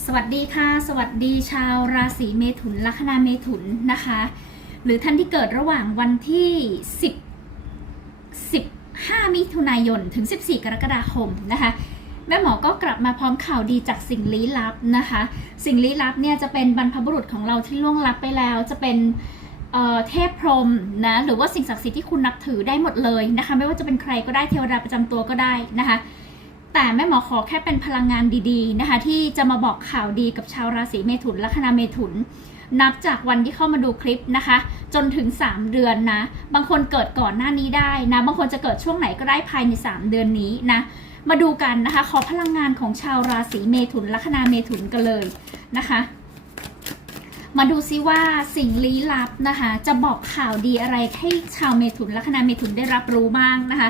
สวัสดีค่ะ สวัสดีชาวราศีเมถุนลัคนาเมถุนนะคะ หรือท่านที่เกิดระหว่างวันที่ 10 15 มิถุนายนถึง 14 กรกฎาคมนะคะแม่หมอก็กลับมาพร้อมข่าวดีจากสิ่งลี้ลับนะคะ สิ่งลี้ลับเนี่ยจะเป็นบรรพบุรุษของเราที่ล่วงลับไปแล้ว จะเป็นเเทพพรหมนะหรือว่าสิ่งศักดิ์สิทธิ์ที่คุณนับถือได้หมดเลยนะคะ ไม่ว่าจะเป็นใครก็ได้เทวดาประจำตัวก็ได้นะคะ แต่แม่หมอขอแค่เป็นพลังงานดีๆนะคะ ที่จะมาบอกข่าวดีกับชาวราศีเมถุนลัคนาเมถุน นับจากวันที่เข้ามาดูคลิปนะคะ จนถึง 3 เดือนนะ บางคนเกิดก่อนหน้านี้ได้นะ บางคนจะเกิดช่วงไหนก็ได้ภายใน 3 เดือนนี้นะ มาดูกันนะคะ ขอพลังงานของชาวราศีเมถุนลัคนาเมถุนกันเลยนะคะมาดูซิว่าสิ่งลี้ลับนะคะ จะบอกข่าวดีอะไรให้ชาวเมถุนลัคนาเมถุนได้รับรู้บ้างนะคะ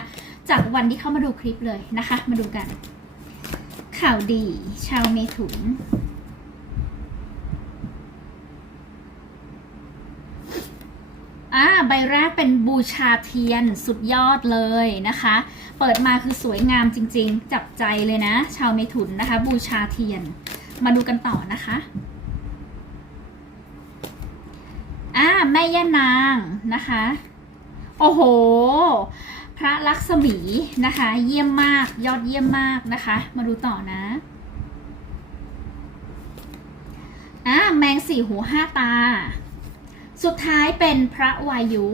จากวันที่เข้ามาดูคลิปเลยนะคะ มาดูกัน ข่าวดี ชาวเมถุน อ่า ใบแรกเป็นบูชาเทียนสุดยอดเลยนะคะ เปิดมาคือสวยงามจริงๆ จับใจเลยนะ ชาวเมถุนนะคะ บูชาเทียน มาดูกันต่อนะคะอ่าแม่ย่านางนะคะ โอ้โห ระลักษมีนะคะ เยี่ยมมากยอดเยี่ยมมากนะคะ มาดูต่อนะอ่าแมงสี่หูห้าตา สุดท้ายเป็นพระวายุ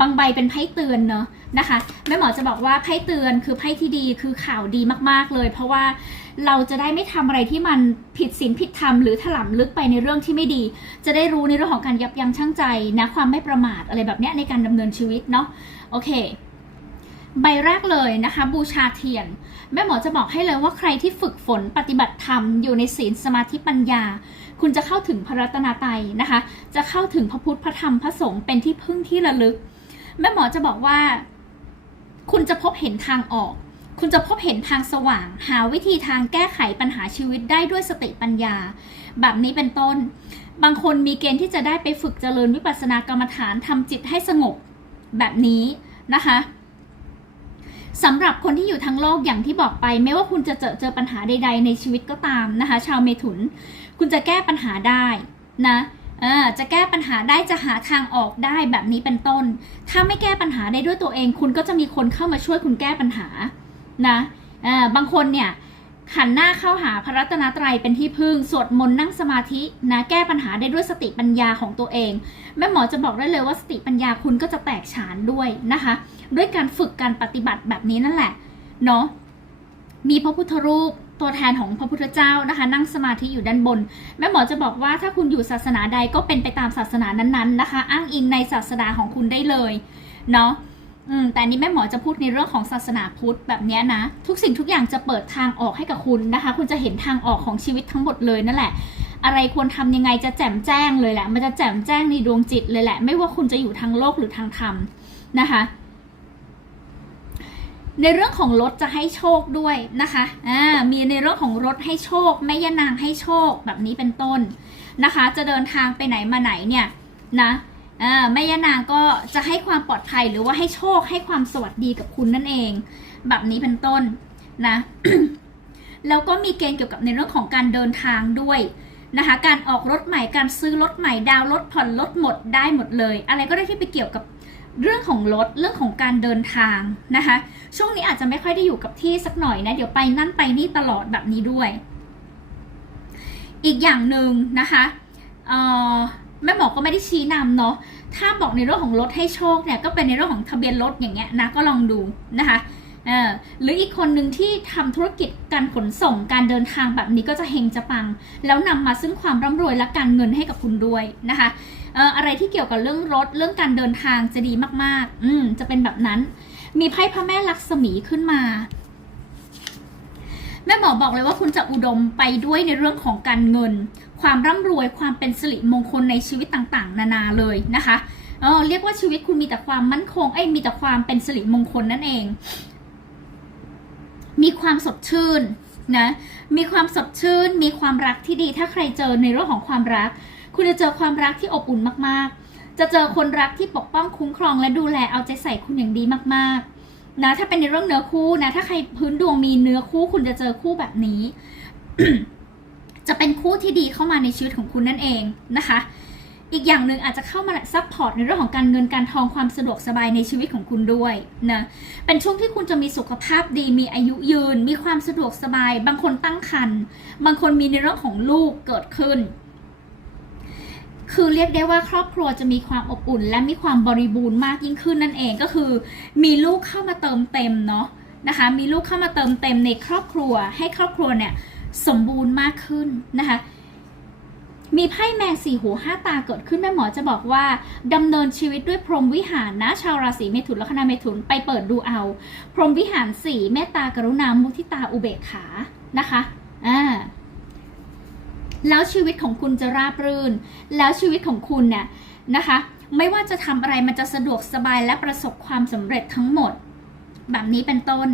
บางใบเป็นไพ่เตือนเนอะนะคะแม่หมอจะบอกว่าไพ่เตือนคือไพ่ที่ดีคือข่าวดีมาก ๆเลย เพราะว่าเราจะได้ไม่ทำอะไรที่มันผิดศีลผิดธรรมหรือถลำลึกไปในเรื่องที่ไม่ดี จะได้รู้ในเรื่องของการยับยั้งชั่งใจนะความไม่ประมาทอะไรแบบเนี้ยในการดำเนินชีวิตเนาะ โอเค ใบแรกเลยนะคะ บูชาเทียน แม่หมอจะบอกให้เลยว่าใครที่ฝึกฝนปฏิบัติธรรมอยู่ในศีลสมาธิปัญญา คุณจะเข้าถึงพระรัตนตรัยนะคะ จะเข้าถึงพระพุทธพระธรรมพระสงฆ์เป็นที่พึ่งที่ระลึก แม่หมอจะบอกว่า คุณจะพบเห็นทางออกคุณจะพบเห็นทางสว่าง หาวิธีทางแก้ไขปัญหาชีวิตได้ด้วยสติปัญญา แบบนี้เป็นต้น บางคนมีเกณฑ์ที่จะได้ไปฝึกเจริญวิปัสสนากรรมฐานทำจิตให้สงบ แบบนี้ นะคะสำหรับคนที่อยู่ทั้งโลกอย่างที่บอกไป ไม่ว่าคุณจะเจอเจอปัญหาใด ๆ ในชีวิตก็ตามนะคะ ชาวเมถุน คุณจะแก้ปัญหาได้นะจะแก้ปัญหาได้จะหาทางออกได้แบบนี้เป็นต้น ถ้าไม่แก้ปัญหาได้ด้วยตัวเอง คุณก็จะมีคนเข้ามาช่วยคุณแก้ปัญหานะบางคนเนี่ย หันหน้าเข้าหาพระรัตนตรัยเป็นที่พึ่ง สวดมนต์นั่งสมาธินะแก้ปัญหาได้ด้วยสติปัญญาของตัวเอง แม่หมอจะบอกได้เลยว่าสติปัญญาคุณก็จะแตกฉานด้วยนะคะ ด้วยการฝึกการปฏิบัติแบบนี้นั่นแหละเนาะมีพระพุทธรูปตัวแทนของพระพุทธเจ้านะคะ นั่งสมาธิอยู่ด้านบน แม่หมอจะบอกว่าถ้าคุณอยู่ศาสนาใดก็เป็นไปตามศาสนานั้นๆนะคะ อ้างอิงในศาสนาของคุณได้เลยเนาะ อืมแต่นี้แม่หมอจะพูดในเรื่องของศาสนาพุทธแบบนี้นะ ทุกสิ่งทุกอย่างจะเปิดทางออกให้กับคุณนะคะ คุณจะเห็นทางออกของชีวิตทั้งหมดเลยนั่นแหละ อะไรควรทำยังไงจะแจ่มแจ้งเลยแหละ มันจะแจ่มแจ้งในดวงจิตเลยแหละ ไม่ว่าคุณจะอยู่ทางโลกหรือทางธรรมนะคะในเรื่องของรถจะให้โชคด้วยนะคะ อ่า มีในเรื่องของรถให้โชคแม่ย่านางให้โชคแบบนี้เป็นต้นนะคะ จะเดินทางไปไหนมาไหนเนี่ยนะ แม่ย่านางก็จะให้ความปลอดภัยหรือว่าให้โชคให้ความสวัสดีกับคุณนั่นเอง แบบนี้เป็นต้นนะแล้วก็มีเกณฑ์เกี่ยวกับในเรื่องของการเดินทางด้วยนะคะการออกรถใหม่การซื้อรถใหม่ดาวรถผ่อนรถหมดได้หมดเลย อะไรก็ได้ที่ไปเกี่ยวกับเรื่องของรถเรื่องของการเดินทางนะคะช่วงนี้อาจจะไม่ค่อยได้อยู่กับที่สักหน่อยนะเดี๋ยวไปนั่นไปนี่ตลอดแบบนี้ด้วย อีกอย่างหนึ่งนะคะ แม่หมอก็ไม่ได้ชี้นำเนาะถ้าบอกในเรื่องของรถให้โชคเนี่ยก็เป็นในเรื่องของทะเบียนรถอย่างเงี้ยนะก็ลองดูนะคะหรืออีกคนหนึ่งที่ทำธุรกิจการขนส่งการเดินทางแบบนี้ก็จะเฮงจะปัง แล้วนำมาซึ่งความร่ำรวยและการเงินให้กับคุณด้วยนะคะเอ่ออะไรที่เกี่ยวกับเรื่องรถเรื่องการเดินทางจะดีมากๆ อืมจะเป็นแบบนั้น มีไพ่พระแม่ลักษมีขึ้นมา แม่หมอบอกเลยว่าคุณจะอุดมไปด้วยในเรื่องของการเงิน ความร่ำรวยความเป็นสิริมงคลในชีวิตต่างๆ นานาเลยนะคะเออเรียกว่าชีวิตคุณมีแต่ความมั่นคงเอ้มีแต่ความเป็นสิริมงคลนั่นเอง มีความสดชื่นนะมีความสดชื่น มีความรักที่ดีถ้าใครเจอในเรื่องของความรัก คุณจะเจอความรักที่อบอุ่นมากๆ จะเจอคนรักที่ปกป้องคุ้มครองและดูแลเอาใจใส่คุณอย่างดีมากๆนะถ้าเป็นในเรื่องเนื้อคู่นะถ้าใครพื้นดวงมีเนื้อคู่คุณจะเจอคู่แบบนี้ จะเป็นคู่ที่ดีเข้ามาในชีวิตของคุณนั่นเองนะคะ อีกอย่างหนึ่งอาจจะเข้ามาซัพพอร์ตในเรื่องของการเงินการทองความสะดวกสบายในชีวิตของคุณด้วยนะเป็นช่วงที่คุณจะมีสุขภาพดี มีอายุยืน มีความสะดวกสบาย บางคนตั้งครรภ์บางคนมีในเรื่องของลูกเกิดขึ้นคือเรียกได้ว่าครอบครัวจะมีความอบอุ่น และมีความบริบูรณ์มากยิ่งขึ้นนั่นเองก็คือ มีลูกเข้ามาเติมเต็มเนาะนะคะ มีลูกเข้ามาเติมเต็มในครอบครัว ให้ครอบครัวเนี่ย สมบูรณ์มากขึ้นนะคะ มีไพ่แมงสี่หูห้าตาเกิดขึ้นแม่หมอจะบอกว่าดำเนินชีวิตด้วยพรหมวิหารนะ ชาวราศีเมถุนลัคนาเมถุนไปเปิดดูเอา พรหมวิหารสี่เมตตากรุณามุทิตาอุเบกขานะคะอ่าแล้วชีวิตของคุณจะราบรื่น แล้วชีวิตของคุณเนี่ยนะคะ ไม่ว่าจะทำอะไรมันจะสะดวกสบายและประสบความสำเร็จทั้งหมด แบบนี้เป็นต้น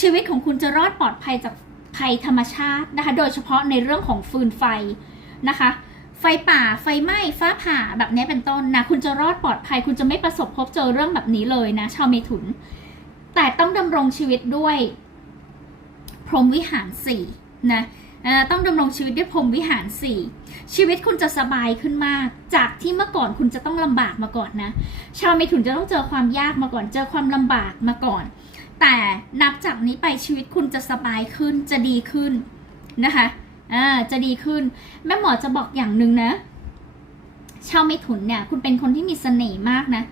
ชีวิตของคุณจะรอดปลอดภัยจาก ภัยธรรมชาตินะคะ โดยเฉพาะในเรื่องของฟืนไฟนะคะ ไฟป่าไฟไหม้ฟ้าผ่าแบบนี้เป็นต้นนะคุณจะรอดปลอดภัย คุณจะไม่ประสบพบเจอเรื่องแบบนี้เลยนะ ชาวเมถุน แต่ต้องดำรงชีวิตด้วย พรหมวิหารสี่นะต้องดำรงชีวิตด้วยพรหมวิหารสี่ชีวิตคุณจะสบายขึ้นมาก จากที่เมื่อก่อนคุณจะต้องลำบากมาก่อนนะ ชาวเมถุนจะต้องเจอความยากมาก่อน เจอความลำบากมาก่อน แต่นับจากนี้ไปชีวิตคุณจะสบายขึ้นจะดีขึ้นนะคะอ่าจะดีขึ้น แม่หมอจะบอกอย่างหนึ่งนะชาวเมถุนเนี่ย คุณเป็นคนที่มีเสน่ห์มากนะ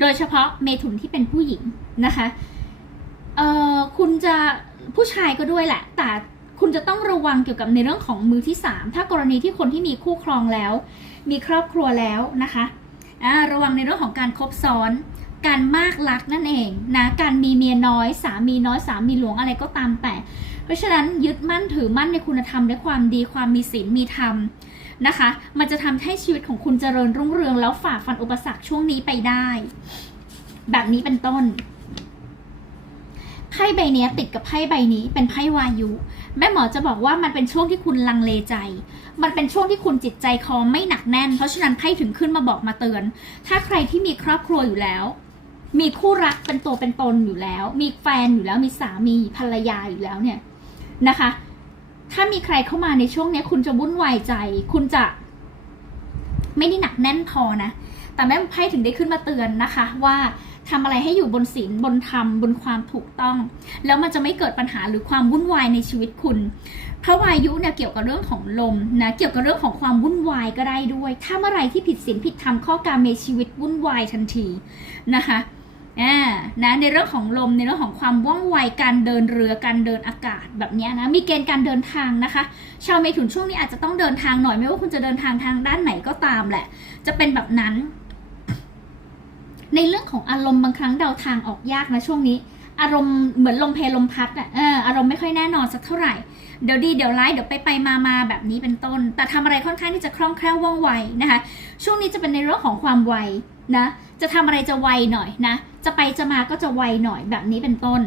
โดยเฉพาะเมถุนที่เป็นผู้หญิงนะคะเอ่อคุณจะผู้ชายก็ด้วยแหละ แต่คุณจะต้องระวังเกี่ยวกับในเรื่องของมือที่สามถ้ากรณีที่คนที่มีคู่ครองแล้ว มีครอบครัวแล้วนะคะอ่าระวังในเรื่องของการคบซ้อน การมากรักนั่นเองนะการมีเมียน้อย สามีน้อยสามีหลวงอะไรก็ตามแต่ เพราะฉะนั้นยึดมั่นถือมั่นในคุณธรรมและความดีความมีศีลมีธรรมนะคะ มันจะทำให้ชีวิตของคุณเจริญรุ่งเรืองแล้วฝ่าฟันอุปสรรคช่วงนี้ไปได้ แบบนี้เป็นต้นไพ่ใบนี้ติดกับไพ่ใบนี้เป็นไพ่วายุ แม่หมอจะบอกว่ามันเป็นช่วงที่คุณลังเลใจ มันเป็นช่วงที่คุณจิตใจคอไม่หนักแน่น เพราะฉะนั้นไพ่ถึงขึ้นมาบอกมาเตือน ถ้าใครที่มีครอบครัวอยู่แล้ว มีคู่รักเป็นตัวเป็นตนอยู่แล้ว มีแฟนอยู่แล้วมีสามีภรรยาอยู่แล้วเนี่ยนะคะ ถ้ามีใครเข้ามาในช่วงนี้คุณจะวุ่นวายใจ คุณจะ ไม่ได้หนักแน่นพอนะแต่แม่ไพ่ถึงได้ขึ้นมาเตือนนะคะ ว่าทำอะไรให้อยู่บนศีลบนธรรมบนความถูกต้อง แล้วมันจะไม่เกิดปัญหาหรือความวุ่นวายในชีวิตคุณเพราะวายุเนี่ยเกี่ยวกับเรื่องของลมนะเกี่ยวกับเรื่องของความวุ่นวายก็ได้ด้วย ถ้าเมื่อไรที่ผิดศีลผิดธรรมข้อการเมชีวิตวุ่นวายทันทีนะคะ อ่านะในเรื่องของลมในเรื่องของความว่องไวการเดินเรือการเดินอากาศแบบนี้นะมีเกณฑ์การเดินทางนะคะ ชาวเมถุนช่วงนี้อาจจะต้องเดินทางหน่อยไม่ว่าคุณจะเดินทางทางด้านไหนก็ตามแหละ จะเป็นแบบนั้น ในเรื่องของอารมณ์บางครั้งเดาทางออกยากนะช่วงนี้ อารมณ์เหมือนลมเพลลมพัดอะเอออารมณ์ไม่ค่อยแน่นอนสักเท่าไหร่เดี๋ยวดีเดี๋ยวร้ายเดี๋ยวไปไปมามาแบบนี้เป็นต้น แต่ทำอะไรค่อนข้างที่จะคล่องแคล่วว่องไวนะคะ ช่วงนี้จะเป็นในเรื่องของความไว นะ จะทำอะไรจะไวหน่อยนะ จะไปจะมาก็จะไวหน่อยแบบนี้เป็นต้น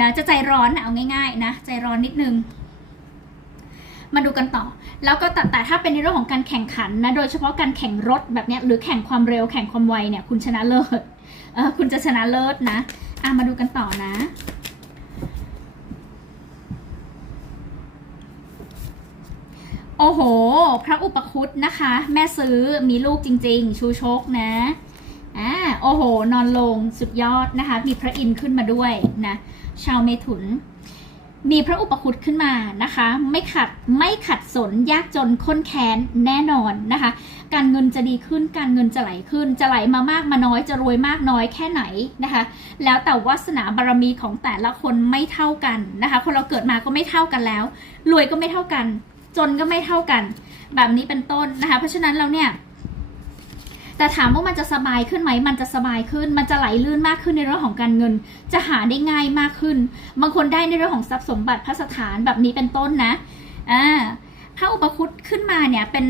นะจะใจร้อนนะเอาง่าย ๆ นะ ใจร้อนนิดนึงมาดูกันต่อ แล้วก็แต่แต่ถ้าเป็นในเรื่องของการแข่งขันนะ โดยเฉพาะการแข่งรถแบบนี้หรือแข่งความเร็วแข่งความไวเนี่ย คุณชนะเลิศ เออคุณจะชนะเลิศนะ อะมาดูกันต่อนะ โอ้โห พระอุปคุตนะคะ แม่ซื้อมีลูกจริง ๆ ชูชกนะอ่าโอ้โห นอนลงสุดยอดนะคะ มีพระอินทร์ขึ้นมาด้วยนะ ชาวเมถุน มีพระอุปคุตขึ้นมานะคะ ไม่ขัดไม่ขัดสนยากจนค้นแค้นแน่นอนนะคะ การเงินจะดีขึ้นการเงินจะไหลขึ้น จะไหลมามากมาน้อยจะรวยมากน้อยแค่ไหนนะคะ แล้วแต่วาสนาบารมีของแต่ละคนไม่เท่ากันนะคะ คนเราเกิดมาก็ไม่เท่ากันแล้ว รวยก็ไม่เท่ากัน จนก็ไม่เท่ากัน แบบนี้เป็นต้นนะคะ เพราะฉะนั้นเราเนี่ย แต่ถามว่ามันจะสบายขึ้นไหม มันจะสบายขึ้น มันจะไหลลื่นมากขึ้นในเรื่องของการเงิน จะหาได้ง่ายมากขึ้น บางคนได้ในเรื่องของทรัพย์สมบัติพระสถานแบบนี้เป็นต้นนะอ่าพระอุปคุตขึ้นมาเนี่ยเป็น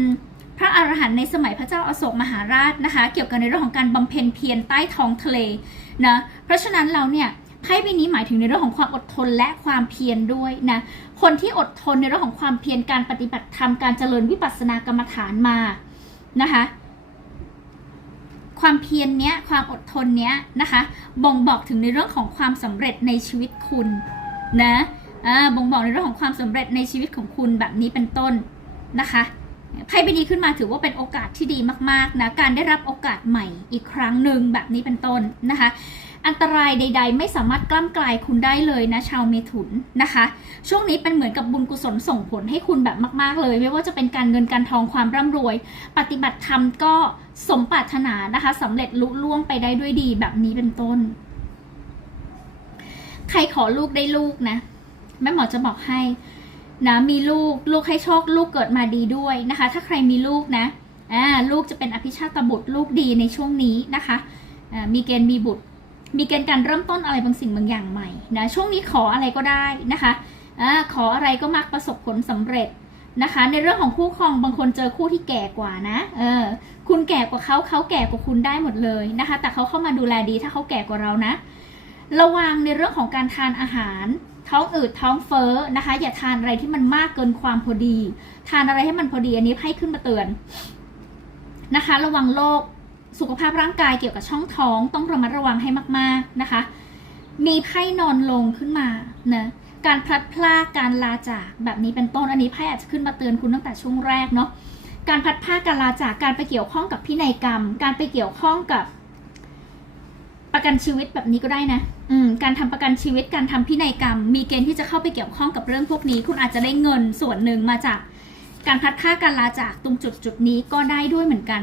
พระอรหันต์ในสมัยพระเจ้าอาโศกมหาราชนะคะ เกี่ยวกับในเรื่องของการบำเพ็ญเพียรใต้ท้องทะเลนะเพราะฉะนั้นเราเนี่ย ไพ่ใบนี้หมายถึงในเรื่องของความอดทนและความเพียรด้วยนะ คนที่อดทนในเรื่องของความเพียรการปฏิบัติธรรมการเจริญวิปัสสนากรรมฐานมานะคะความเพียรเนี้ยความอดทนเนี้ยนะคะบ่งบอกถึงในเรื่องของความสำเร็จในชีวิตคุณนะบ่งบอกในเรื่องของความสำเร็จในชีวิตของคุณแบบนี้เป็นต้นนะคะไพ่ใบนี้ขึ้นมาถือว่าเป็นโอกาสที่ดีมากๆนะการได้รับโอกาสใหม่อีกครั้งหนึ่งแบบนี้เป็นต้นนะคะ อันตรายใด ๆ ไม่สามารถกล้ำกลายคุณได้เลยนะ ชาวเมถุนนะคะ ช่วงนี้เป็นเหมือนกับบุญกุศลส่งผลให้คุณแบบมาก ๆ เลย ไม่ว่าจะเป็นการเงินการทองความร่ำรวย ปฏิบัติธรรมก็สมปรารถนานะคะสำเร็จลุล่วงไปได้ด้วยดีแบบนี้เป็นต้น ใครขอลูกได้ลูกนะแม่หมอจะบอกให้นะมีลูกลูกให้โชคลูกเกิดมาดีด้วยนะคะ ถ้าใครมีลูกนะอ่าลูกจะเป็นอภิชาตบุตรลูกดีในช่วงนี้นะคะอ่ามีเกณฑ์มีบุตร มีเกณฑ์การเริ่มต้นอะไรบางสิ่งบางอย่างใหม่นะช่วงนี้ขออะไรก็ได้นะคะอขออะไรก็มักประสบผลสำเร็จนะคะ ในเรื่องของคู่ครองบางคนเจอคู่ที่แก่กว่านะเออคุณแก่กว่าเขาเขาแก่กว่าคุณได้หมดเลยนะคะ แต่เขาเข้ามาดูแลดีถ้าเขาแก่กว่าเรานะ ระวังในเรื่องของการทานอาหาร ท้องอืดท้องเฟ้อนะคะ อย่าทานอะไรที่มันมากเกินความพอดี ทานอะไรให้มันพอดีอันนี้ให้ขึ้นมาเตือนนะคะ ระวังโรค สุขภาพร่างกายเกี่ยวกับช่องท้องต้องระมัดระวังให้มาก ๆนะคะ มีไพ่นอนลงขึ้นมานะการพลัดพรากการลาจากแบบนี้เป็นต้นอันนี้ไพ่อาจจะขึ้นมาเตือนคุณตั้งแต่ช่วงแรกเนาะการพลัดพรากการลาจากการไปเกี่ยวข้องกับพินัยกรรม การไปเกี่ยวข้องกับประกันชีวิตแบบนี้ก็ได้นะ อืม การทำประกันชีวิต การทำพินัยกรรม มีเกณฑ์ที่จะเข้าไปเกี่ยวข้องกับเรื่องพวกนี้ คุณอาจจะได้เงินส่วนหนึ่งมาจาก การพัดผ้าการลาจากตรงจุดจุดนี้ก็ได้ด้วยเหมือนกัน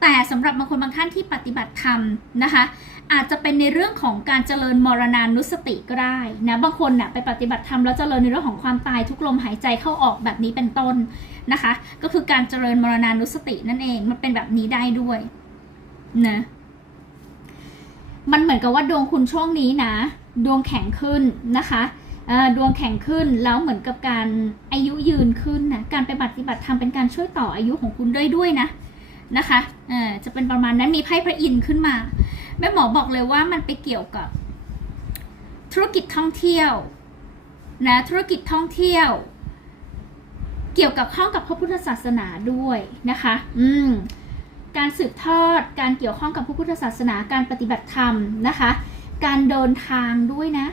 แต่สำหรับบางคนบางท่านที่ปฏิบัติธรรมนะคะ อาจจะเป็นในเรื่องของการเจริญมรณานุสติก็ได้นะบางคนน่ะไปปฏิบัติธรรมแล้วเจริญในเรื่องของความตายทุกลมหายใจเข้าออกแบบนี้เป็นต้นนะคะ ก็คือการเจริญมรณานุสตินั่นเองมันเป็นแบบนี้ได้ด้วยนะมันเหมือนกับว่าดวงคุณช่วงนี้นะ ดวงแข็งขึ้นนะคะดวงแข็งขึ้นแล้วเหมือนกับการอายุยืนขึ้นนะการไปปฏิบัติธรรมเป็นการช่วยต่ออายุของคุณด้วยด้วยนะ นะคะเอ่อจะเป็นประมาณนั้นมีไพ่พระอินทร์ขึ้นมา แม่หมอบอกเลยว่ามันไปเกี่ยวกับ ธุรกิจท่องเที่ยวนะธุรกิจท่องเที่ยว เกี่ยวกับข้องกับพระพุทธศาสนาด้วยนะคะ อืมการสืบทอดการเกี่ยวข้องกับพระพุทธศาสนาการปฏิบัติธรรมนะคะ การเดินทางด้วยนะ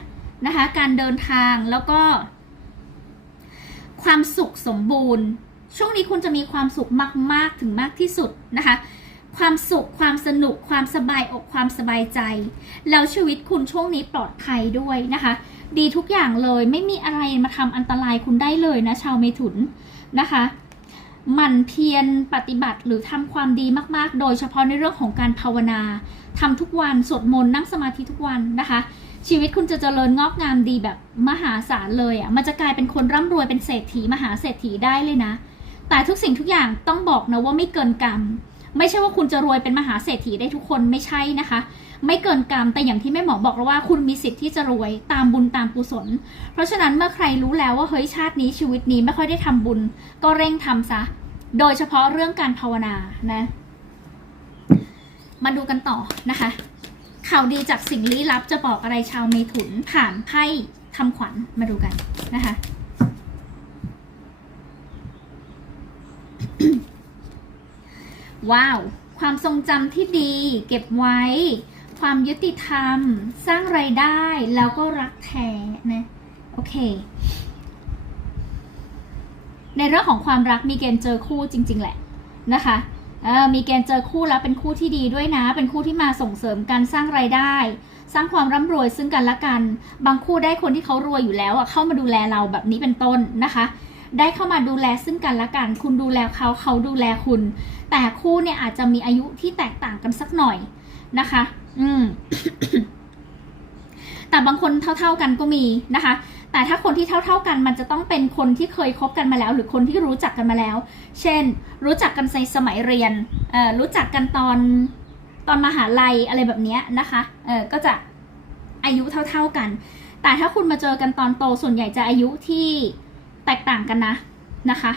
นะคะ การเดินทางแล้วก็ ความสุขสมบูรณ์ ช่วงนี้คุณจะมีความสุขมาก ๆ ถึงมากที่สุดนะคะ ความสุขความสนุกความสบายอกความสบายใจ แล้วชีวิตคุณช่วงนี้ปลอดภัยด้วยนะคะ ดีทุกอย่างเลยไม่มีอะไรมาทำอันตรายคุณได้เลยนะชาวเมถุนนะคะหมั่นเพียรปฏิบัติหรือทำความดีมากๆ โดยเฉพาะในเรื่องของการภาวนาทำทุกวันสวดมนต์นั่งสมาธิทุกวันนะคะ ชีวิตคุณจะเจริญงอกงามดีแบบมหาศาลเลยอะ่ะมันจะกลายเป็นคนร่ำรวยเป็นเศรษฐีมหาเศรษฐีได้เลยนะ แต่ทุกสิ่งทุกอย่างต้องบอกนะว่าไม่เกินกรรม ไม่ใช่ว่าคุณจะรวยเป็นมหาเศรษฐีได้ทุกคนไม่ใช่นะคะ ไม่เกินกรรมแต่อย่างที่แม่หมอบอกแล้วว่าคุณมีสิทธิ์ที่จะรวยตามบุญตามกุศล เพราะฉะนั้นเมื่อใครรู้แล้วว่าเฮ้ยชาตินี้ชีวิตนี้ไม่ค่อยได้ทำบุญ ก็เร่งทำซะ โดยเฉพาะเรื่องการภาวนานะมาดูกันต่อนะคะ ข่าวดีจากสิ่งลี้ลับจะบอกอะไรชาวเมถุนผ่านไพ่ทำขวัญมาดูกันนะคะ ว้าว ความทรงจำที่ดี เก็บไว้ ความยุติธรรม สร้างไรายได้ แล้วก็รักแท้นะ โอเค ในเรื่องของความรักมีเกณฑ์เจอคู่จริง ๆ แหละนะคะเออมีเกณฑ์เจอคู่แล้วเป็นคู่ที่ดีด้วยนะ เป็นคู่ที่มาส่งเสริมการสร้างไรายได้ สร้างความร่ำรวยซึ่งกันและกัน บางคู่ได้คนที่เขารวยอยู่แล้วอะเข้ามาดูแลเราแบบนี้เป็นต้นนะคะ ได้เข้ามาดูแลซึ่งกันและกัน คุณดูแลเขาเขาดูแลคุณ แต่คู่เนี่ยอาจจะมีอายุที่แตกต่างกันสักหน่อยนะคะ อืม แต่บางคนเท่า ๆกันก็มีนะคะ แต่ถ้าคนที่เท่า ๆกัน มันจะต้องเป็นคนที่เคยคบกันมาแล้ว หรือคนที่รู้จักกันมาแล้ว เช่น รู้จักกันในสมัยเรียนเอ่อรู้จักกันตอนตอนมหาลัยอะไรแบบนี้นะคะเออก็จะอายุเท่า ๆกัน แต่ถ้าคุณมาเจอกันตอนโตส่วนใหญ่จะอายุที่ แตกต่างกันนะนะคะ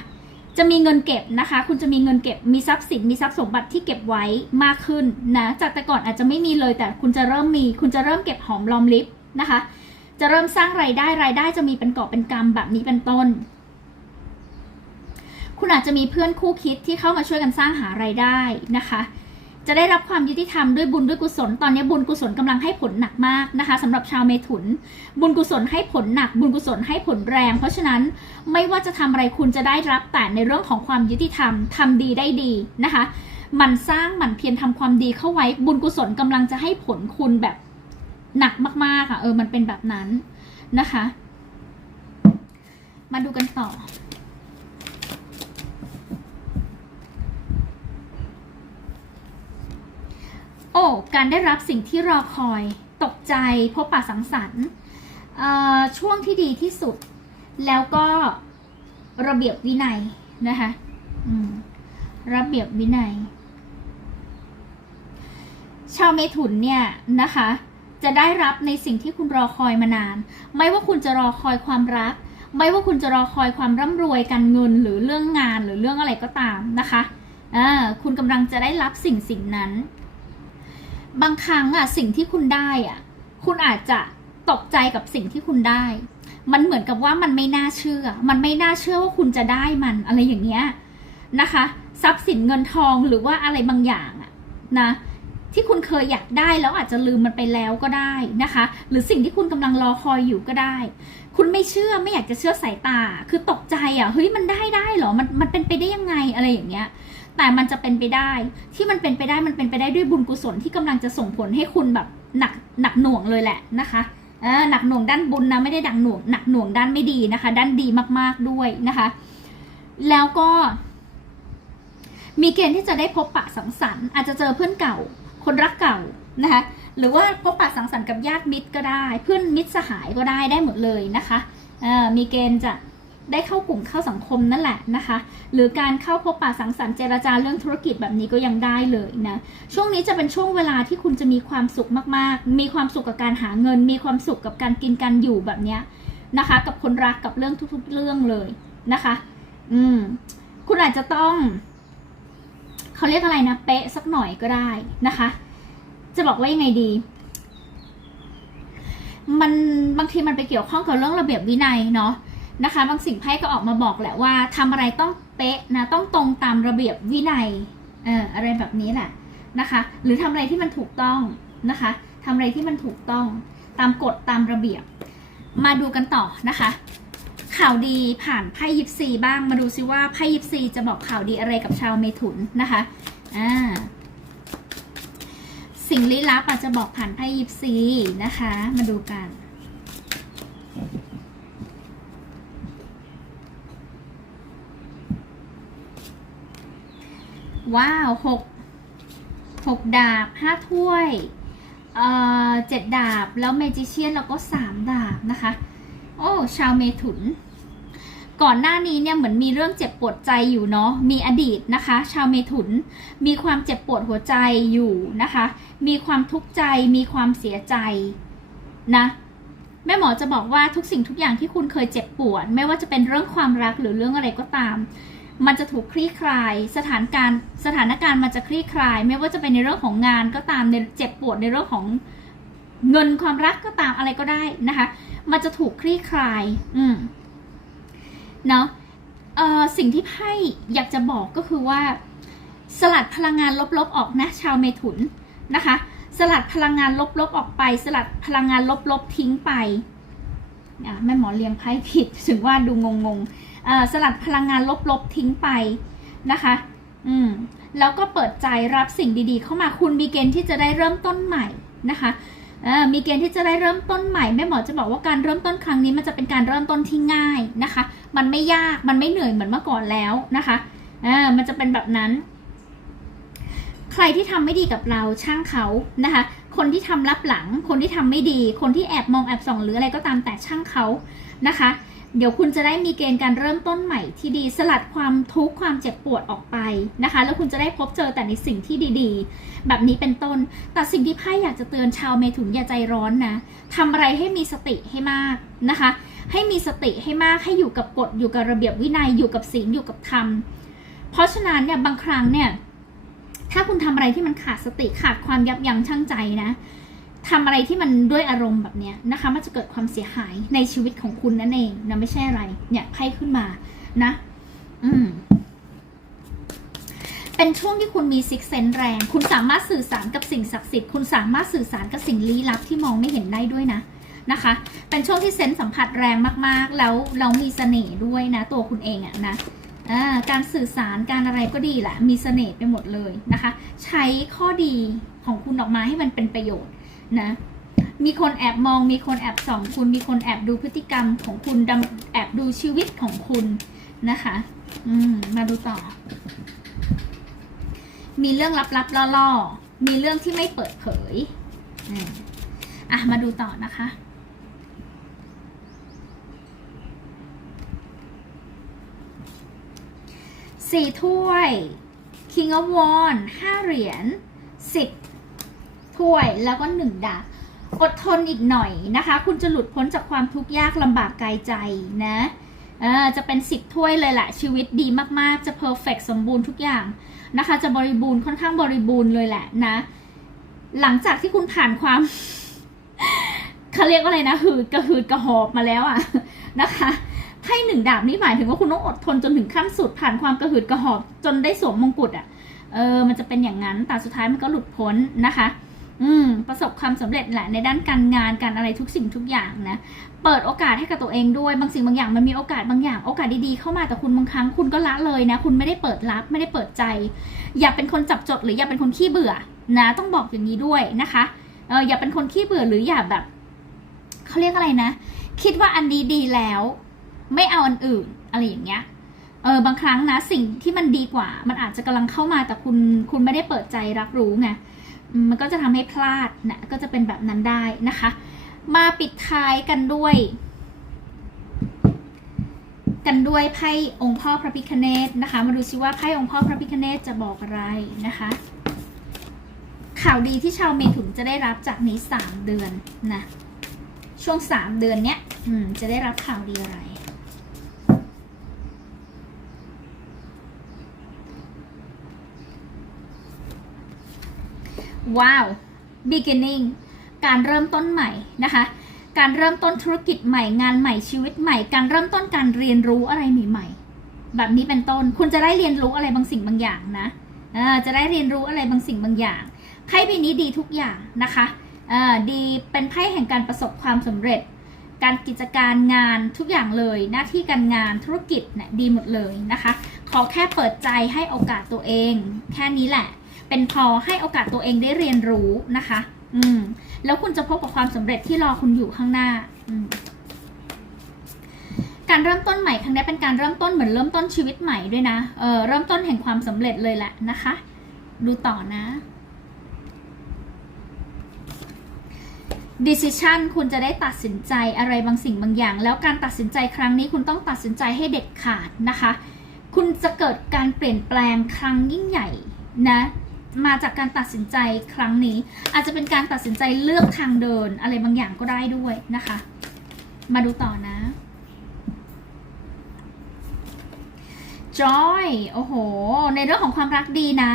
จะมีเงินเก็บนะคะ คุณจะมีเงินเก็บมีทรัพย์สินมีทรัพย์สมบัติที่เก็บไว้มากขึ้นนะจากแต่ก่อนอาจจะไม่มีเลยแต่คุณจะเริ่มมี คุณจะเริ่มเก็บหอมรอมริบนะคะ จะเริ่มสร้างไรายได้รายได้จะมีเป็นกอบเป็นกำแบบนี้เป็นต้น คุณอาจจะมีเพื่อนคู่คิดที่เข้ามาช่วยกันสร้างหารายได้นะคะ จะได้รับความยุติธรรมด้วยบุญด้วยกุศล ตอนนี้บุญกุศลกำลังให้ผลหนักมากนะคะสำหรับชาวเมถุน บุญกุศลให้ผลหนัก บุญกุศลให้ผลแรง เพราะฉะนั้นไม่ว่าจะทำอะไรคุณจะได้รับแต่ในเรื่องของความยุติธรรมทำดีได้ดีนะคะมันสร้างมันเพียรทำความดีเข้าไว้ บุญกุศลกำลังจะให้ผลคุณแบบหนักมากๆอะเออมันเป็นแบบนั้นนะคะ มาดูกันต่อ โอ้การได้รับสิ่งที่รอคอย ตกใจพบปะสังสรรค์ช่วงที่ดีที่สุด แล้วก็ระเบียบวินัยนะคะระเบียบวินัย ชาวเมถุนเนี่ยนะคะ จะได้รับในสิ่งที่คุณรอคอยมานาน ไม่ว่าคุณจะรอคอยความรัก ไม่ว่าคุณจะรอคอยความร่ำรวยการเงินหรือเรื่องงานหรือเรื่องอะไรก็ตามนะคะคุณกำลังจะได้รับสิ่งสิ่งนั้น บางครั้งอะสิ่งที่คุณได้อะคุณอาจจะตกใจกับสิ่งที่คุณได้ มันเหมือนกับว่ามันไม่น่าเชื่อ มันไม่น่าเชื่อว่าคุณจะได้มันอะไรอย่างเงี้ยนะคะ ทรัพย์สินเงินทองหรือว่าอะไรบางอย่างอะนะที่คุณเคยอยากได้แล้วอาจจะลืมมันไปแล้วก็ได้นะคะ หรือสิ่งที่คุณกำลังรอคอยอยู่ก็ได้ คุณไม่เชื่อไม่อยากจะเชื่อสายตา คือตกใจอะเฮ้ยมันได้ได้เหรอมันมันเป็นไปได้ยังไงอะไรอย่างเงี้ย แต่มันจะเป็นไปได้ ที่มันเป็นไปได้มันเป็นไปได้ด้วยบุญกุศลที่กำลังจะส่งผลให้คุณแบบหนักหนักหน่วงเลยแหละนะคะเออหนักหน่วงด้านบุญนะไม่ได้ดังหน่วงหนักหน่วงด้านไม่ดีนะคะ ด้านดีมากๆด้วยนะคะ แล้วก็ มีเกณฑ์ที่จะได้พบปะสังสรรค์อาจจะเจอเพื่อนเก่า คนรักเก่านะคะหรือว่าพบปะสังสรรค์กับญาติมิตรก็ได้ เพื่อนมิตรสหายก็ได้ได้หมดเลยนะคะเออมีเกณฑ์จะ ได้เข้ากลุ่มเข้าสังคมนั่นแหละนะคะ หรือการเข้าพบปะสังสรรค์เจรจาเรื่องธุรกิจแบบนี้ก็ยังได้เลยนะ ช่วงนี้จะเป็นช่วงเวลาที่คุณจะมีความสุขมากๆ มีความสุขกับการหาเงิน มีความสุขกับการกินการอยู่แบบเนี้ยนะคะ กับคนรักกับเรื่องทุก ๆ เรื่องเลยนะคะ อืม คุณอาจจะต้องเขาเรียกอะไรนะ เป๊ะสักหน่อยก็ได้นะคะ จะบอกว่ายังไงดีมันบางทีมันไปเกี่ยวข้องกับเรื่องระเบียบวินัยเนาะ นะคะ บางสิ่งไพ่ก็ออกมาบอกแหละว่าทำอะไรต้องเป๊ะนะต้องตรงตามระเบียบวินัยเอออะไรแบบนี้แหละนะคะ หรือทำอะไรที่มันถูกต้องนะคะทำอะไรที่มันถูกต้องตามกฎตามระเบียบ มาดูกันต่อนะคะ ข่าวดีผ่านไพ่ยิปซีบ้างมาดูซิว่าไพ่ยิปซีจะบอกข่าวดีอะไรกับชาวเมถุนนะคะอ่าสิ่งลี้ลับอาจจะบอกผ่านไพ่ยิปซีนะคะ มาดูกัน ว้าวหกหกดาบห้าถ้วยเอ่อเจ็ดดาบแล้วเมจิเชียนแล้วก็สามดาบนะคะ โอ้ชาวเมถุน ก่อนหน้านี้เนี่ยเหมือนมีเรื่องเจ็บปวดใจอยู่เนาะมีอดีตนะคะ ชาวเมถุนมีความเจ็บปวดหัวใจอยู่นะคะ มีความทุกข์ใจมีความเสียใจนะแม่หมอจะบอกว่าทุกสิ่งทุกอย่างที่คุณเคยเจ็บปวด ไม่ว่าจะเป็นเรื่องความรักหรือเรื่องอะไรก็ตาม มันจะถูกคลี่คลาย สถานการณ์สถานการณ์มันจะคลี่คลาย ไม่ว่าจะเป็นในเรื่องของงานก็ตามในเจ็บปวดในเรื่องของเงินความรักก็ตามอะไรก็ได้นะคะ มันจะถูกคลี่คลาย อืมเนาะเอ่อสิ่งที่ไพ่อยากจะบอกก็คือว่า สลัดพลังงานลบๆออกนะ ชาวเมถุนนะคะ สลัดพลังงานลบๆออกไป สลัดพลังงานลบๆทิ้งไปอะแม่หมอเรียงไพ่ผิด ถึงว่าดูงงๆ สลัดพลังงานลบๆทิ้งไปนะคะ อืม แล้วก็เปิดใจรับสิ่งดีๆ เข้ามาคุณมีเกณฑ์ที่จะได้เริ่มต้นใหม่นะคะมีเกณฑ์ที่จะได้เริ่มต้นใหม่แม่หมอจะบอกว่าการเริ่มต้นครั้งนี้มันจะเป็นการเริ่มต้นที่ง่ายนะคะ มันไม่ยากมันไม่เหนื่อยเหมือนเมื่อก่อนแล้วนะคะอ่ามันจะเป็นแบบนั้น ใครที่ทำไม่ดีกับเราช่างเขานะคะ คนที่ทำรับหลัง คนที่ทำไม่ดี คนที่แอบมองแอบส่องหรืออะไรก็ตามแต่ช่างเขานะคะ เดี๋ยวคุณจะได้มีเกณฑ์การเริ่มต้นใหม่ที่ดีสลัดความทุกข์ความเจ็บปวดออกไปนะคะ แล้วคุณจะได้พบเจอแต่ในสิ่งที่ดีๆ แบบนี้เป็นต้น แต่สิ่งที่ไพ่อยากจะเตือนชาวเมถุนอย่าใจร้อนนะทำอะไรให้มีสติให้มากนะคะ ให้มีสติให้มากให้อยู่กับกฎอยู่กับระเบียบวินัยอยู่กับศีลอยู่กับธรรม เพราะฉะนั้นเนี่ยบางครั้งเนี่ยถ้าคุณทำอะไรที่มันขาดสติขาดความยับยั้งชั่งใจนะ ทำอะไรที่มันด้วยอารมณ์แบบเนี้ยนะคะ มันจะเกิดความเสียหายในชีวิตของคุณนั่นเองนะไม่ใช่อะไร เนี่ยไพ่ขึ้นมานะ อืมเป็นช่วงที่คุณมีซิกเซนแรง คุณสามารถสื่อสารกับสิ่งศักดิ์สิทธิ์ คุณสามารถสื่อสารกับสิ่งลี้ลับที่มองไม่เห็นได้ด้วยนะนะคะ เป็นช่วงที่เซนส์สัมผัสแรงมากๆ แล้วเรามีเสน่ห์ด้วยนะ ตัวคุณเองอะนะอ่าการสื่อสารการอะไรก็ดีแหละ มีเสน่ห์ไปหมดเลยนะคะ ใช้ข้อดีของคุณออกมาให้มันเป็นประโยชน์ นะ มีคนแอบมอง มีคนแอบส่องคุณ มีคนแอบดูพฤติกรรมของคุณดำแอบดูชีวิตของคุณนะคะ อืม มาดูต่อ มีเรื่องลับๆล่อๆ มีเรื่องที่ไม่เปิดเผยมอะ มาดูต่อนะคะสี่ถ้วย King of Wand ห้าเหรียญสิบ ถ้วยแล้วก็หนึ่งดาบอดทนอีกหน่อยนะคะ คุณจะหลุดพ้นจากความทุกข์ยากลำบากกายใจนะจะเป็นสิบถ้วยเลยแหละชีวิตดีมากๆ จะเพอร์เฟกสมบูรณ์ทุกอย่างนะคะ จะบริบูรณ์ค่อนข้างบริบูรณ์เลยแหละนะ หลังจากที่คุณผ่านความเขาเรียกว่าอะไรนะหืดกระหืดกระหอบมาแล้วอะนะคะไพ่หนึ่งดาบนี่หมายถึงว่าคุณต้องอดทนจนถึงขั้นสุดผ่านความกระหืดกระหอบจนได้สวมมงกุฎอะเออมันจะเป็นอย่างนั้นแต่สุดท้ายมันก็หลุดพ้นนะคะ อืมประสบความสำเร็จแหละในด้านการงานการอะไรทุกสิ่งทุกอย่างนะ เปิดโอกาสให้กับตัวเองด้วยบางสิ่งบางอย่างมันมีโอกาสบางอย่างโอกาสดีๆเข้ามาแต่คุณบางครั้งคุณก็ละเลยนะ คุณไม่ได้เปิดรับไม่ได้เปิดใจ อย่าเป็นคนจับจดหรืออย่าเป็นคนขี้เบื่อนะ ต้องบอกอย่างนี้ด้วยนะคะเอออย่าเป็นคนขี้เบื่อหรืออย่าแบบเขาเรียกอะไรนะ คิดว่าอันนี้ดีแล้ว ไม่เอาอันอื่นอะไรอย่างเงี้ยเออบางครั้งนะสิ่งที่มันดีกว่า มันอาจจะกำลังเข้ามาแต่คุณคุณไม่ได้เปิดใจรับรู้ไง มันก็จะทำให้พลาดนะก็จะเป็นแบบนั้นได้นะคะ มาปิดท้ายกันด้วย กันด้วยไพ่องค์พ่อพระพิคเนตนะคะ มาดูซิว่าไพ่องค์พ่อพระพิคเนตจะบอกอะไรนะคะ ข่าวดีที่ชาวเมถุนจะได้รับจากนี้สามเดือนนะช่วงสามเดือนเนี้ยจะได้รับข่าวดีอะไร ว้าว beginning การเริ่มต้นใหม่นะคะ การเริ่มต้นธุรกิจใหม่ งานใหม่ชีวิตใหม่ การเริ่มต้นการเรียนรู้อะไรใหม่ๆ แบบนี้เป็นต้น คุณจะได้เรียนรู้อะไรบางสิ่งบางอย่างนะจะได้เรียนรู้อะไรบางสิ่งบางอย่างไพ่ใบนี้ดีทุกอย่างนะคะดีเป็นไพ่แห่งการประสบความสำเร็จ การกิจการงานทุกอย่างเลย หน้าที่การงานธุรกิจเนี่ยดีหมดเลยนะคะ ขอแค่เปิดใจให้โอกาสตัวเอง แค่นี้แหละ เป็นพอให้โอกาสตัวเองได้เรียนรู้นะคะ อืม แล้วคุณจะพบกับความสำเร็จที่รอคุณอยู่ข้างหน้า อืมการเริ่มต้นใหม่ครั้งนี้เป็นการเริ่มต้นเหมือนเริ่มต้นชีวิตใหม่ด้วยนะ เออเริ่มต้นแห่งความสำเร็จเลยแหละนะคะ ดูต่อนะ decision คุณจะได้ตัดสินใจอะไรบางสิ่งบางอย่าง แล้วการตัดสินใจครั้งนี้คุณต้องตัดสินใจให้เด็ดขาดนะคะ คุณจะเกิดการเปลี่ยนแปลงครั้งยิ่งใหญ่นะ มาจากการตัดสินใจครั้งนี้ อาจจะเป็นการตัดสินใจเลือกทางเดินอะไรบางอย่างก็ได้ด้วยนะคะ มาดูต่อนะ Joy โอ้โห ในเรื่องของความรักดีนะ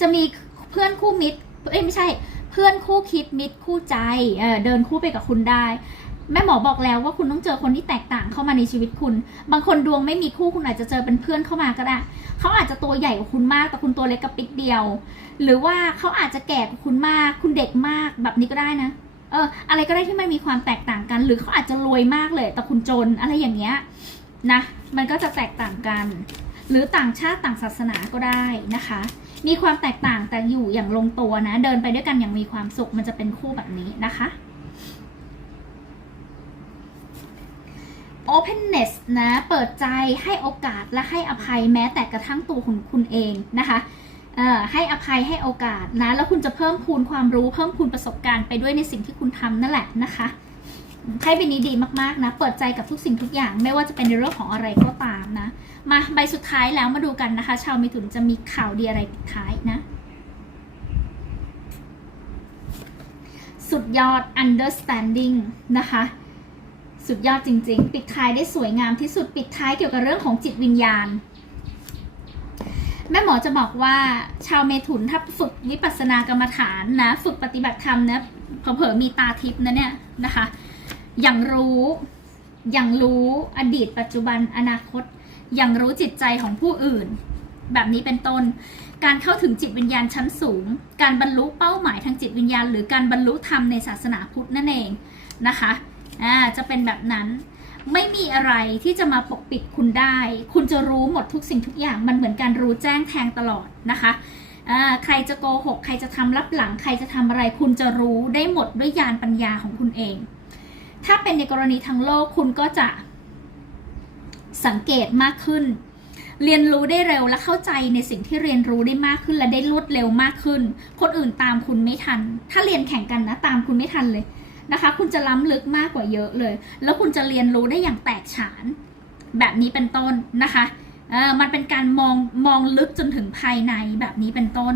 จะมีเพื่อนคู่มิตรเอ้ยไม่ใช่ เพื่อนคู่คิดมิตรคู่ใจเเดินคู่ไปกับคุณได้ แม่หมอบอกแล้วว่าคุณต้องเจอคนที่แตกต่างเข้ามาในชีวิตคุณ บางคนดวงไม่มีคู่คุณอาจจะเจอเป็นเพื่อนเข้ามาก็ได้ เขาอาจจะตัวใหญ่กว่าคุณมาก แต่คุณตัวเล็กกระปิดเดียว หรือว่าเขาอาจจะแก่กว่าคุณมาก คุณเด็กมากแบบนี้ก็ได้นะ เออ อะไรก็ได้ที่ไม่มีความแตกต่างกัน หรือเขาอาจจะรวยมากเลย แต่คุณจนอะไรอย่างเงี้ยนะ มันก็จะแตกต่างกัน หรือต่างชาติต่างศาสนาก็ได้นะคะ มีความแตกต่างแต่อยู่อย่างลงตัวนะ เดินไปด้วยกันอย่างมีความสุข มันจะเป็นคู่แบบนี้นะคะ openness นะ เปิดใจให้โอกาสและให้อภัยแม้แต่กระทั่งตัวของคุณเองนะคะเอ่อให้อภัยให้โอกาสนะ แล้วคุณจะเพิ่มพูนความรู้เพิ่มพูนประสบการณ์ไปด้วยในสิ่งที่คุณทำนั่นแหละนะคะไพ่ใบนี้ดีมากๆนะ เปิดใจกับทุกสิ่งทุกอย่าง ไม่ว่าจะเป็นในเรื่องของอะไรก็ตามนะ มาใบสุดท้ายแล้วมาดูกันนะคะ ชาวมิถุนจะมีข่าวดีอะไรปิดท้ายนะ สุดยอด understanding นะคะ สุดยอดจริง ๆ ปิดท้ายได้สวยงามที่สุดปิดท้ายเกี่ยวกับเรื่องของจิตวิญญาณ แม่หมอจะบอกว่าชาวเมถุนถ้าฝึกวิปัสสนากรรมฐานนะ ฝึกปฏิบัติธรรมนะเผลอๆมีตาทิพย์นะเนี่ยนะคะ อย่างรู้อย่างรู้อดีตปัจจุบันอนาคต อย่างรู้จิตใจของผู้อื่น แบบนี้เป็นต้น การเข้าถึงจิตวิญญาณชั้นสูง การบรรลุเป้าหมายทางจิตวิญญาณ หรือการบรรลุธรรมในศาสนาพุทธนั่นเองนะคะ อ่าจะเป็นแบบนั้น ไม่มีอะไรที่จะมาปกปิดคุณได้ คุณจะรู้หมดทุกสิ่งทุกอย่างมันเหมือนการรู้แจ้งแทงตลอดนะคะใครจะโกหก ใครจะทำลับหลัง ใครจะทำอะไร คุณจะรู้ได้หมดด้วยญาณปัญญาของคุณเอง ถ้าเป็นในกรณีทางโลกคุณก็จะสังเกตมากขึ้น เรียนรู้ได้เร็วและเข้าใจในสิ่งที่เรียนรู้ได้มากขึ้นและได้รวดเร็วมากขึ้น คนอื่นตามคุณไม่ทัน ถ้าเรียนแข่งกันนะตามคุณไม่ทันเลย นะคะ คุณจะล้ำลึกมากกว่าเยอะเลย แล้วคุณจะเรียนรู้ได้อย่างแตกฉาน แบบนี้เป็นต้นนะคะเออมันเป็นการมองมองลึกจนถึงภายในแบบนี้เป็นต้น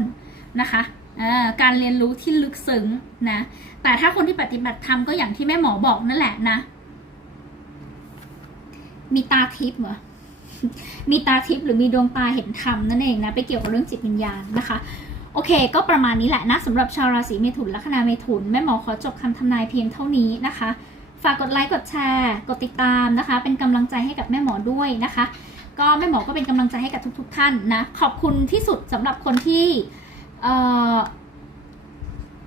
นะคะเออการเรียนรู้ที่ลึกซึ้งนะ แต่ถ้าคนที่ปฏิบัติธรรมก็อย่างที่แม่หมอบอกนั่นแหละนะ มีตาทิพย์เหรอมีตาทิพย์หรือมีดวงตาเห็นธรรมนั่นเองนะ ไปเกี่ยวกับเรื่องจิตวิญญาณนะคะ โอเค ก็ประมาณนี้แหละนะสำหรับชาวราศีเมถุนลัคนาเมถุนแม่หมอขอจบคำทำนายเพียงเท่านี้นะคะ ฝากกดไลค์กดแชร์กดติดตามนะคะ เป็นกำลังใจให้กับแม่หมอด้วยนะคะ ก็แม่หมอก็เป็นกำลังใจให้กับทุกๆท่านนะขอบคุณที่สุดสำหรับคนที่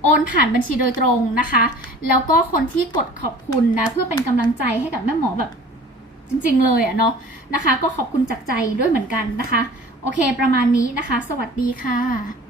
โอนผ่านบัญชีโดยตรงนะคะ แล้วก็คนที่กดขอบคุณนะเพื่อเป็นกำลังใจให้กับแม่หมอแบบจริงๆเลยอะเนาะนะคะ ก็ขอบคุณจากใจด้วยเหมือนกันนะคะ โอเคประมาณนี้นะคะ สวัสดีค่ะ